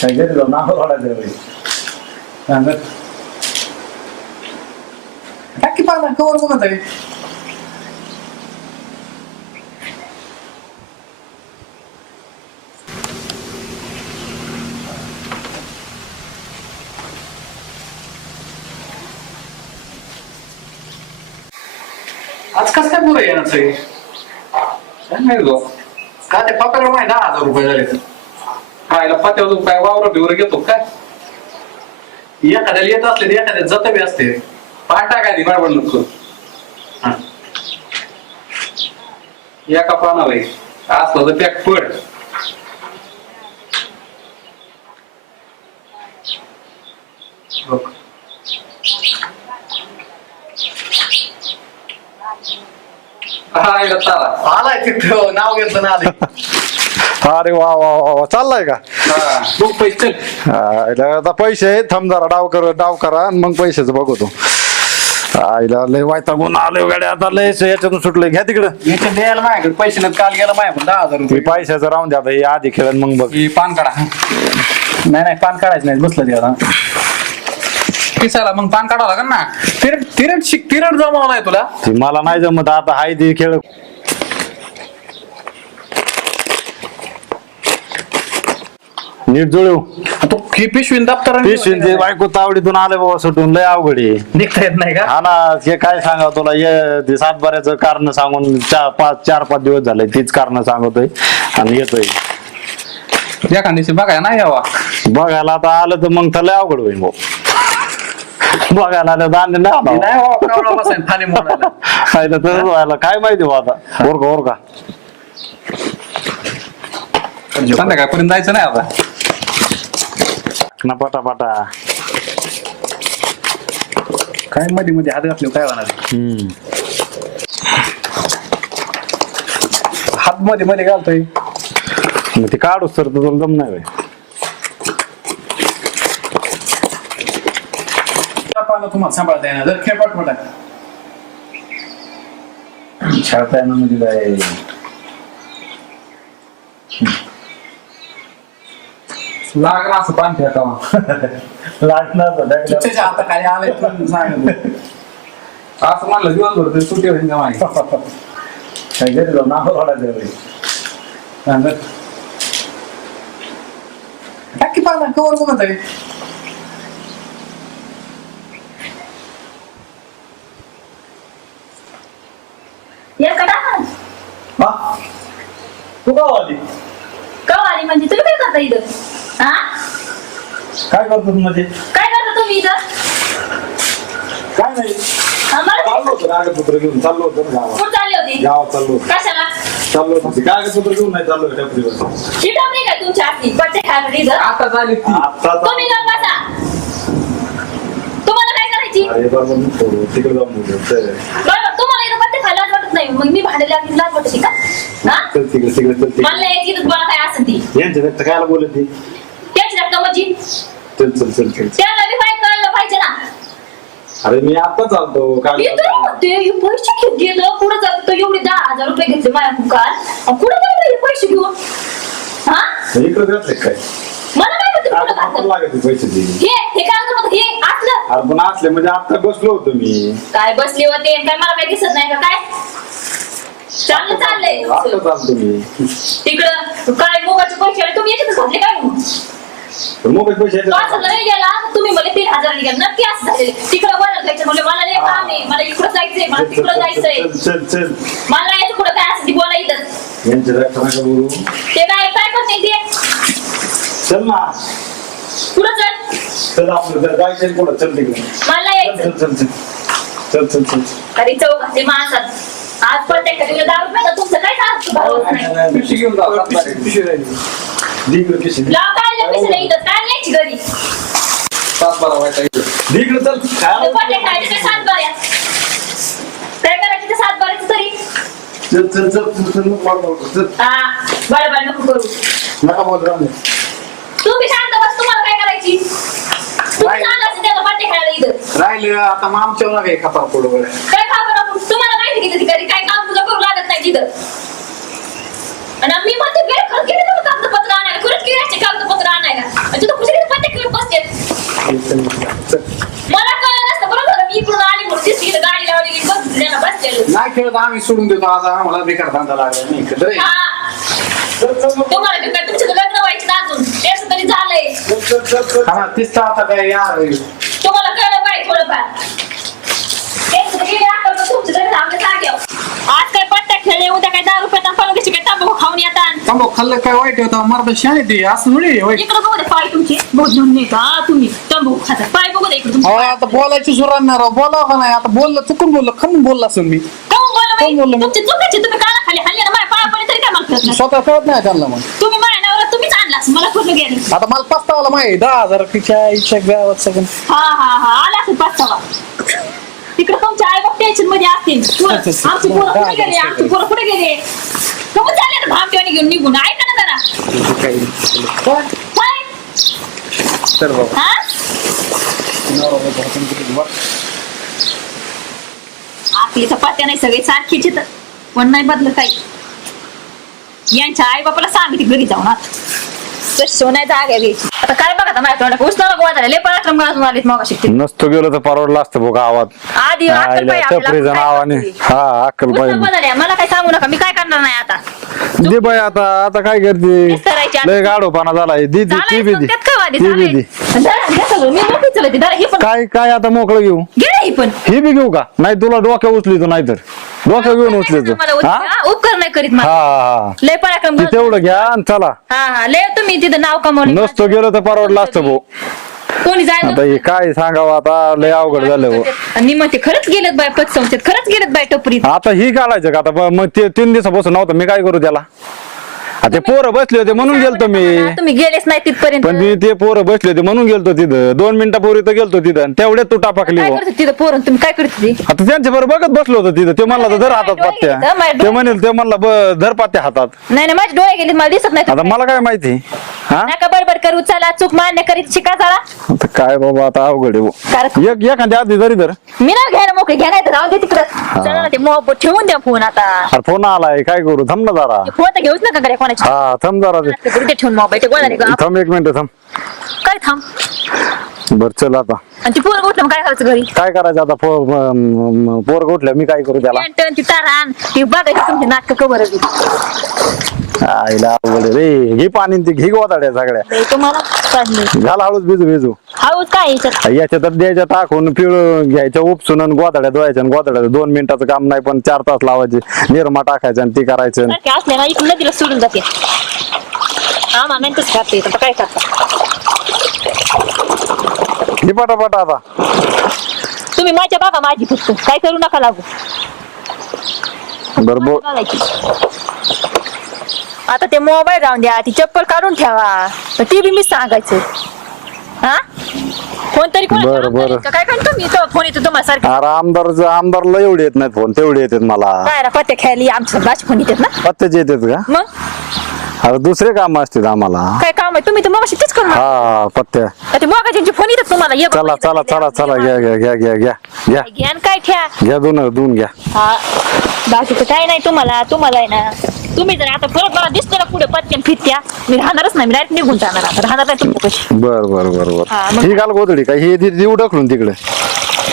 काय घरी जाऊ नाव वाढायचं बाई सांगत टाकी पाहिला कवर बघत आहे आज कसं काय पुरं येणार सगळे काय नाही गो का ते पप्याला माहिती दहा हजार रुपये झाले पाहिला पत्यावर काय वावर बिवर घेतो काय एखाद्याला येत असले तर एखाद्या जत बी असते पाठ टाकायची बडबड नको हा. एका पानावर. असलं तर पॅक पड. हा आलाय तिथं. नाव घेतलं ना आधी. अरे वा वा वा वा. चाललाय का? हा, बघ पैसे आईला आता पैसे आहेत, थांब जरा डाव कर डाव करा आणि मग पैशाचं बघतो आईला लय वायतागून आले गाड्या. आता लय याच्यातून सुटले घ्या तिकडं. याच्या द्यायला माझ्याकडे पैसे नाहीत काल गेला माझ्याकडे दहा हजार रुपये. पैशाचं राहून द्या आता. हे आधी खेळन मग बघ. ही पान काढा. नाही नाही पान काढायचं नाही. बसलं ते आता. मग पान काढावं लागेल ना. पिरियड पिरियड शिक पिरियड जमावला आहे तुला? ती मला नाही जमत. आता हाय ती खेळ नीट तू ही पिशवीन दप्तर पिशवीन ते बायको तावडीतून आले बाबा सुटून लय अवघड आहे. निघता येत नाही का? हा ना हे काय सांगा तुला? ये ते सातबाऱ्याचं कारण सांगून चार पाच चार पाच दिवस झाले तीच कारण सांगतोय आणि येतोय. एखाद दिवशी बघाय ना यावा. बघायला आता आलं तर मग तर लय अवघड होईल भाऊ. बघायला आलं दांडे नाही आला. नाही हो, कावळा बसायला खाली मोडायला. खायला तसंच व्हायला. काय माहिती हो आता? ओरका ओरका संध्याकाळपर्यंत जायचं नाही आता. ना पटा पटा. काय मध्ये मध्ये हात घातले काय होणार? हम्म. हात मध्ये मध्ये घालतोय. मग ते काढूच तर तुला जम नाही होय. पानं तुम्हाला सांभाळता येणार. जर खेळपट मोठा खेळता येणार म्हणजे काय लागला असं पान फेकावा लागणार त्याच्या आता काय आलंय तू सांग. असं म्हणलं दिवसभर तरी सुट्टी होईल का माझी काय घरी जाऊ नाव वाढायचं बाई. सांगत टाकी पाहिला कवर बघत आहे या कडा हा? तू का आली? कवाली म्हणजे तुम्ही काय करता इथं? हा? काय करतो तू मध्ये काय करता तुम्ही इथं? काय नाही. चाललो होतो कागदपत्र घेऊन. चाललो होतो ना गावात. कुठं चालली होती? गावात चाललो होतो. कशाला? चाललो होतो. कागदपत्र घेऊन नाही चाललो टपरीवर शिटवली का तुमच्या हाती पट्टे खायला इथं? आता झाली ती. आता तुम्ही गप बसा. तुम्हाला काय करायची? अरे बरोबर मी थोडं तिकडे जाऊन बोलू. चल. बरोबर तुम्हाला इथं पट्टे खायला लाज वाटत नाही. मग मी भांडे लागली लाज वाटते का? हा? चल तिकडे तिकडे चल तिकडे. मला यायची इथं तुम्हाला काय असेल ती? यांच्या व्यक्त कायला बोलत ती चल चल चल चल त्याला बी काय कळलं पाहिजे ना? अरे मी आता चालतो काल मी तरी म्हणते हे पैसे घेऊन गेलं पुढे जात तो? एवढे दहा हजार रुपये घेतले माझ्या काल कुठे गेले हे पैसे घेऊन? हा? इकडे घातले काय? मला काय कुठं घातलं लागत हे हे काय होतं हे असलं. अरे पण असले म्हणजे आता बसलो होतो मी. काय बसले होते? काय मला काय दिसत नाही का? काय? चांगलं चाललंय. मी. तिकडं काय मोबाईलचे पैसे आले? तुम्ही याच्यातच घातले? पण मोबाईल पैसे जरी गेला तर तुम्ही मला तीन हजार गेला नक्की असं झालेले. तिकडं बरं जायचं म्हणजे मला लय काम आहे मला इकडं जायचंय मला तिकडं जायचंय. चल चल चल. मला यायचं कुठं काय असं ती बोला इथं. यांच्या रक्त नका बोलू. ते काय काय करते ते? चल ना. पुढं चल? चल आपलं जर जायचं पुढं चल तिकडे. मला यायचं चल चल चल चल. चल चल कधी चौक घातले माणसात. आज पण त्या कधी दारू रुपये तुमचं काय काम नाही पिशवी घेऊन जाऊ पिशवी राहिली. इकडे पिशवी. लाव इथं? काय न्यायची घरी? सात बारा व्हायचा इकडे चल. काय पट्टे खायचे ते सात बाऱ्या? काय करायचे ते सात बाऱ्याचं तरी? चल चल चल चल चल नको वाढ वाढ. चल. हा बडबड नको करू. नका बोल दे. तुम्ही शांत बस तुम्हाला काय करायची? तुम्ही सांगा त्याला पट्टे खायला इथं. राहिले आता मग आमच्या नका खपा पुढं काय खबर आपण तुम्हाला माहिती किती घरी काय काम तुझं करू लागत नाही तिथं आणि मी म्हणते वेळ खर्च केली ना कागदपत्र आणायला खरंच केली असते कागदपत्र आणायला आणि तिथं खेळत आम्ही सोडून देतो. आज आम्हाला बेकार धंदा लागला नाही का? रे? तुम्हाला काय तुमचं लग्न व्हायचं ना अजून तेच तरी झालंय. हा तीच तर आता काय यार. तुम्हाला कळलं पाहिजे थोडंफार. तर गेले तर तुमचं तरी जाग्यावर आज काय पट्ट्या खेळले उद्या काय दारू पेता पण कशी काय तांबाखू खाऊन येतात? तांबा खाल्लं काय वाईट होतं मरदा शाळे ते असं थोडी वाईट. इकडे बघू दे पाय तुमचे. नाही का तुम्ही तंबाखू खाता पाय बघू दे इकडे तुमचे. आता बोलायची सुरू आहो. बोलावं का नाही? आता बोललं चुकून बोललं खमून बोलला असेल मी. काहून बोलला बाई? काहून बोलला? मी? तुमची चुकाची तुम्ही काळा खाली हल्ली ना माझ्या पाया पडले तरी काय मला कळत नाही स्वतः कळत नाही त्यांना मग. तुम्ही माझ्या नवरा तुम्हीच आणलास मला पूर्ण गेले? आता मला पस्ता आला माहिती दहा हजार तिच्या गावात सगळं. हा हा हा आला असेल पाच सहा तिकडे तुमच्या आई बाप टेन्शनमध्ये असतील. पोरं- अच्छा, अच्छा. आमची पोरं कुठे गेले? अच्छा, आमची पोरं कुठे गेले? तुम्ही चालले ना भामटेवानी घेऊन निघून. ऐका ना जरा. काय? तर बाबा हा? आपली चपात्या नाही सगळे सारखीचे तर पण नाही बदलत काही यांच्या आई बापाला सांगते घरी जाऊन आता. सोन्या जागा घ्यायची. आता काय बघा आता माझ्या तोंडात? झाला लय पराक्रम आलीत मग शिकते नसतो गेलो तर परवडलं असतं बघ गावात आधी अक्कल पाहिजे आपल्याला, टपरीचं काय नावाने? हा अक्कल पाहिजे. मला काय सांगू नका. मी काय करणार नाही आता? दे बाई आता. आता काय करते? तेच करायचे आता. लय गाडोपाना दी दी ती झालंय बी मग दी. त्यात काय वादी ती बी दी. झालंय. जरा घ्या सगळं. मी मोठी चलते. जरा हे पण काय काय आता मोकळं घेऊ? ही पण. ही बी घेऊ का? नाही तुला डोक्या उचली तू नाहीतर. डोक्या घेऊन उचली तू मला हा, उपकार नाही करीत हा मला हा. लय पराक्रम ती तेवढं घ्या आणि चला. हा हा. लय तुम्ही तिथं नाव कमवलं. नसतो गेलो तर परवडलं असतं भाऊ. कोणी हे काय सांगावं आता लय अवघड झालं भाऊ. आणि मग ते खरंच गेलेत बाय पतसंस्थेत खरंच गेलेत बाय टपरीत. आता ही काढायचं का? आता ब- मग ते तीन दिवसापासून नव्हतं मी काय करू त्याला? आता ते पोरं बसले होते म्हणून गेलतो मी. तुम्ही गेलेच नाही तिथपर्यंत. पण मी ते पोरं बसले होते म्हणून गेलतो तिथं. दोन मिनिटापूर्वी तर गेलतो तिथं आणि तेवढ्यात तू टापाकली काय भाऊ. करत होती तिथं पोरं? तुम्ही काय करत होती आता त्यांच्या बरोबर बघत बसलो होतो तिथं. ते म्हणला तर धर हातात पत्त्या तर, ते म्हणेल ते म्हणला ब- धर पत्त्या हातात. नाही नाही माझे डोळे गेले मला दिसत नाही आता मला काय माहिती? हा? नका करू चला चूक मान्य करीत शिका चला आता काय बाबा आता अवघड आहे. एक एखाद्या आधी जरी धर. मी ना घ्यायला मोकळे घ्या नाही तर राहून दे तिकडं. चला ना ते ठेवून द्या फोन आता. अरे फोन आलाय काय करू? थांब ना जरा. फोन तर घेऊच नका घरी कोणाची. हा थांब जरा ते. ठेवून मोबाईल ते गोळा थांब एक मिनिट थांब. काय थांब? बर चल आता. आणि ती पोरं उठलं मग काय करायचं घरी? काय करायचं आता? पो- म- म- पोरग उठल्या मी काय करू त्याला? आणि ती तारान ती बघायची तुमची नाटक कवर आईला अवघड आहे रे. घे पाणी आणि ते घे गोदाड्या सगळ्या. तुम्हाला काढली. घाल हळूच भिजू भिजू. हाऊस काय याच्यात? द्यायच्या टाकून पिळून घ्यायच्या उपसून आणि गोदाड्या धुवायच्या आणि गोदाड्या दोन मिनिटाचं काम नाही पण चार तास लावायचे. निरमा टाकायचं आणि ती करायचं सारखे असले ना इकडून नदीला सोडून जाते. आम्हाला तसं करता. येत आता काय करता? पटापट आता. तुम्ही माझ्या बघा माझी फक्त काय करू नका लागू. बरोबर घालायची. आता ते मोबाईल राहून द्या ती चप्पल काढून ठेवा. तर ती बी मी सांगायचं हा? फोन तरी कोणाचा बरं, बरं. का? काय करतो मी तो फोन येतो तुम्हाला सारखं अरे आमदार आमदारला एवढे येत नाहीत फोन तेवढे येतात मला. काय रा पत्ते खेळली आमच्या बाच फोन येतात ना. पत्त्याचे येतात का? मग? अरे दुसरे काम असतात आम्हाला. काय तुम्ही तर मग तेच करू नका. हा पत्त्या ते मोगाचे फोन येतात तुम्हाला ये चला चला चला चला घ्या घ्या घ्या घ्या घ्या घ्या. घ्यान काय ठ्या घ्या दोन दोन घ्या. हा बाकीचं काय नाही तुम्हाला तुम्हाला आहे ना. तुम्ही जर आता परत मला दिसतो ना पुढे पत्त्यान फिरत्या मी राहणारच नाही मी डायरेक्ट निघून जाणार आता. राहणार नाही तुमच्या कशी बर बर बर बर. हा, मग- ही घाल गोधडी काय? ही दे- देऊ ढकलून तिकडे.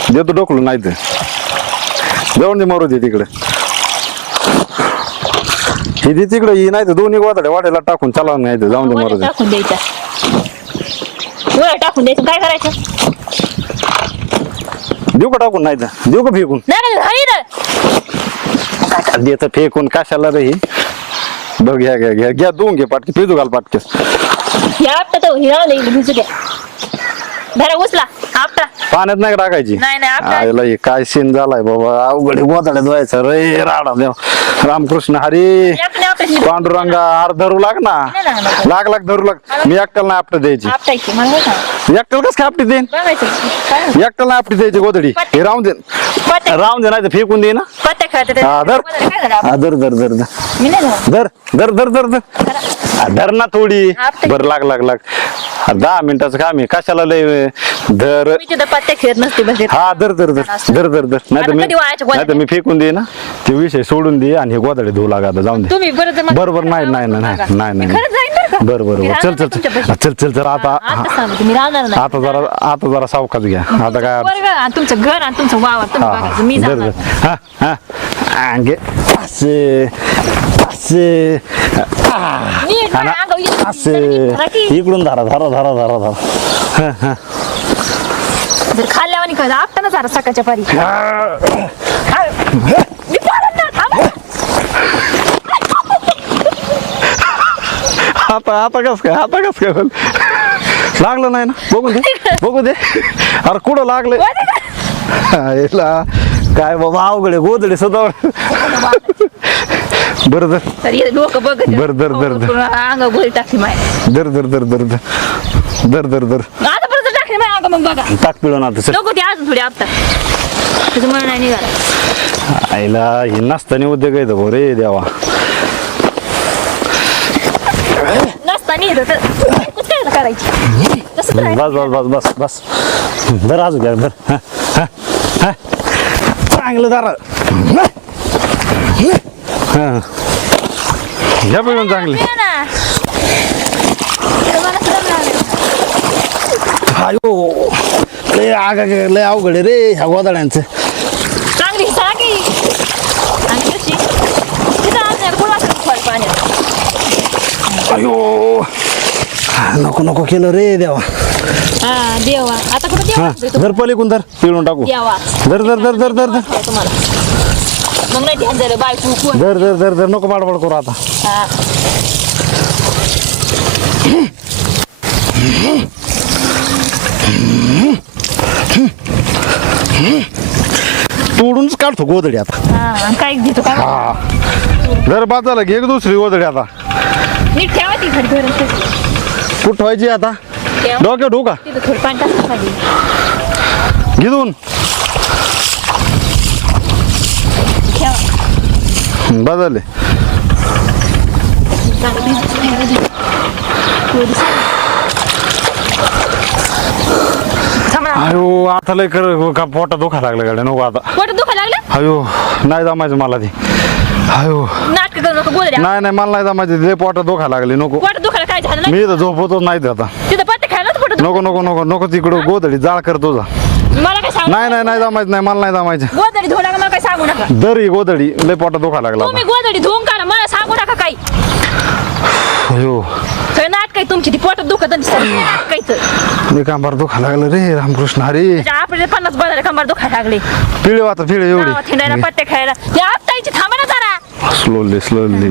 देतो ढकलून नाही तर जाऊन दे मारू दे तिकडे. ही दे तिकडे ही नाही तर दोन्ही गोधड्या वाड्याला टाकून चला नाही तर जाऊन दे मारू दे. टाकून टाकून द्यायचं काय करायचं? देऊ का टाकून नाही तर? देऊ का फेकून? नाही नाही हरी ना देत फेकून? कशाला रे ही? बघ घ्या घ्या घ्या घ्या दोन घे पाटके पिजू घाल पाटके. ह्या आपटा तो हिरा लई भिजू द्या. धरा उचला. आपटा पाण्यात नाही टाकायची? नाही, नाही, हे काय सीन झालाय बाबा? अवघड गोदाड्यात व्हायचं रे राडा देव. रामकृष्ण हरी. आपल्या पांडुरंगा आर धरू लाग ना. लाग लाग धरू लाग. मी एकट्याला नाही आपटे द्यायची. आपटायची मला काय सांग एकट्याला कस काय आपटी देईन? बघायचं. काय? एकट्याला नाही आपटी द्यायची गोदडी हे राहून दे. राहून दे नाही तर फेकून दे ना. हा धर. काय झालं? हा धर धर धर धर. मी नाही झालं धर धर धर धर धर. हा, धर ना थोडी. बर लाग लाग लाग. दहा मिनिटाचं काम आहे. कशाला लय धर. मी तिथं पत्ते खेळत नसते बस हा धर धर धर. धर धर धर. नाही तर मी कधी वाळायच्या गोधड्या? नाही तर मी फेकून दे ना ते विषय सोडून दे आणि हे गोदडे धुऊ लागा आता जाऊन दे. तुम्ही बरं बरोबर नाही नाही नाही नाही नाही नाही. खरंच जाईन बरं बरं का? बर बर मी बर. चल राहणार चल तुमच्यापाशी. चल चल चल चल आता हा, आता सांगते मी राहणार नाही. आता जरा आता जरा सावकाश घ्या. आता काय अडचण- वर्ग आणि तुमचं घर आणि तुमचं वावर तुम्ही हा बघायचं मी हा हा हा. अंगे. असे. असे. असे. इकडून धरा धरा धरा धरा धरा. जर खाल्ल्यावानी कळलं आपटाना जरा सकाळच्या पारी. मी पळत ना थांबा. आता आता कस काय आता कस काय होईल? लागलं नाही ना बघू दे बघू दे अरे कुठं लागलं वळते का? याला काय बाबा अवघड गोदडे सदा बरं दर तर लोक बघत बरं, बरं, बरं, बरं. अंग गोळी टाकली माय. दर दर दर दर दर दर दर दर आता परत टाकली माय अंग मग बघा. टाक पिळून आता सर नको ती अजून थोडी आपटा त्याचं मन नाही निघाला. आईला हे नसताना उद्योग आहे भाऊ रे देवा. नसताना येतं तर करायची. बस बस बस बस बस. धर अजून घ्या धर हा, हा. चांगलं धरा हा. घ्या पिळून चांगले. आयो. लय आग लय अवघड रे ह्या गोदाड्यांचं चांगली सागी आणि कशी तिथं आणणार कोण वाटत फळ पाण्यात. अयो नको नको केलं रे देवा. हा देवा. आता कुठं हा देवा धर पलीकडून धर. पिळून टाकू. देवा. धर धर धर धर धर धर. तुम्हाला. मग नाही ध्यान झालं बायको कोण धर धर धर धर. नको बाडबाड करू आता. हा. तोडूनच काढतो गोदडी आता. हा आणि काय घेतो काय? हा. धर बाजाला घे एक दुसरी गोदडी आता. नीट ठेवा ती घरी घरी कुठं व्हायची आता? ठेवा. डोक्यात ठेवू का? घेऊन ठेवा. बदलले. अयो आता लय कर का पोटात दुखा लागलं गाड्या नको आता. पोट दुखा लागलं? अयो नाही जमायचं मला ती. अयो नाटक करू नको नाही नाही मला नाही जमायचं. लय पोटात दुखा लागली नको. पोट दुखायला काय झालं नाही? मी तर झोपतच नाही ते आता. तिथं पत्ते खायला पोट नको नको नको नको तिकडं. गोदडी जाळ कर तुझा. मला काय सांगू नाही नाही नाही जमायचं नाही मला नाही जमायचं. गोदडी धुवू नका मला काय सांगू नका. दर ही गोदडी लय पोटात दुखा लागला तुम्ही गोदडी धुवून काढा मला सांगू नका काही. अयो. सगळं नाटक आहे तुमची ती पोटात दुखत आणि सगळं नाटकायचं लय कांबार लागलं रे रामकृष्ण हरी. त्याच्या आपल्याला पन्नास बदल कंबर दुखायला लागले. पिळे आता पिळे एवढी. खायला. ते थांबा ना जरा. स्लोली स्लोली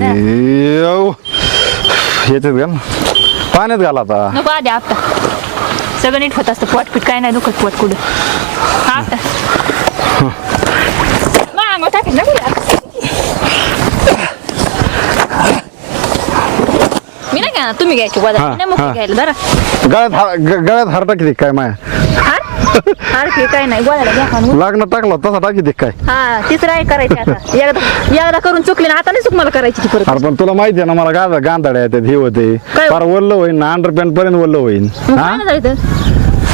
याच्यात घाल पाण्यात घाल आता नको आधी आपटा सगळं नीट होत असतं. पोट पीठ काय नाही दुखत पोट कुठं? हा मागं टाकेल ना मी नाही घ्या तुम्ही घ्यायची हा, गोदा नाही मग हा. घ्यायला जरा गळ्यात हार ग- गळ्यात हार टाकी दे काय माया? काय नाही गोदाला घ्या खाऊन. लागणं टाकलं तसा टाकी दे काय? हा तिसरं आहे करायची आता. एकदा एकदा करून चुकली ना आता नाही चुक मला करायची ती परत. अरे पण तुला माहिती आहे ना मला गादा गांधाड्या येतात हे होते. काय? फार वल्ल होईन ना अंडर पॅन्ट पर्यंत वल्ल होईन. मग हा? काय नाही जायचं?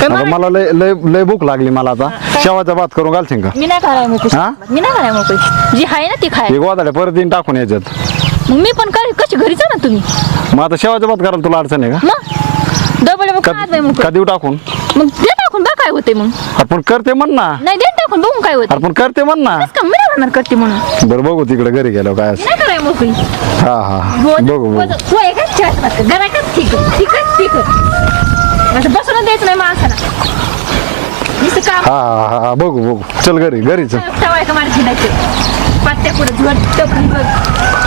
काय आता मला- मला लय लय लय भूक लागली मला आता. शेवाचा भात करून घालशील का? मी नाही करायला मोकळी. हा? मी नाही करायला मोकळी. जी आहे ना ती खाय. हे गोदाड्या परत येईन टाकून याच्यात. मग मी पण कर कशी घरीच आहे ना तुम्ही? मग आता शेवाचा भात करायला तुला अडचण आहे का? मग? डबल मोकळी. का देऊ टाकून? मग दे टाकून बघ काय होते मग. आपण करते म्हण ना. नाही दे टाकून बघून काय होते आपण करते म्हण ना. का मी नाही म्हणणार करते म्हणून. बरं बघू तिकडे घरी गेलो काय मी नाही करायला मोकळी. हा हा बघू बघू. पोहे काय चहा घरातच ठीक आहे ठीक आहे ठीक आहे. असं बसून द्यायचं नाही माणसाला. नुसतं काम. हा हा हा बघू बघू. चल घरी घरीच ठेवायचं मला झिडायचं पात्या पुढे झुट टपली बघ.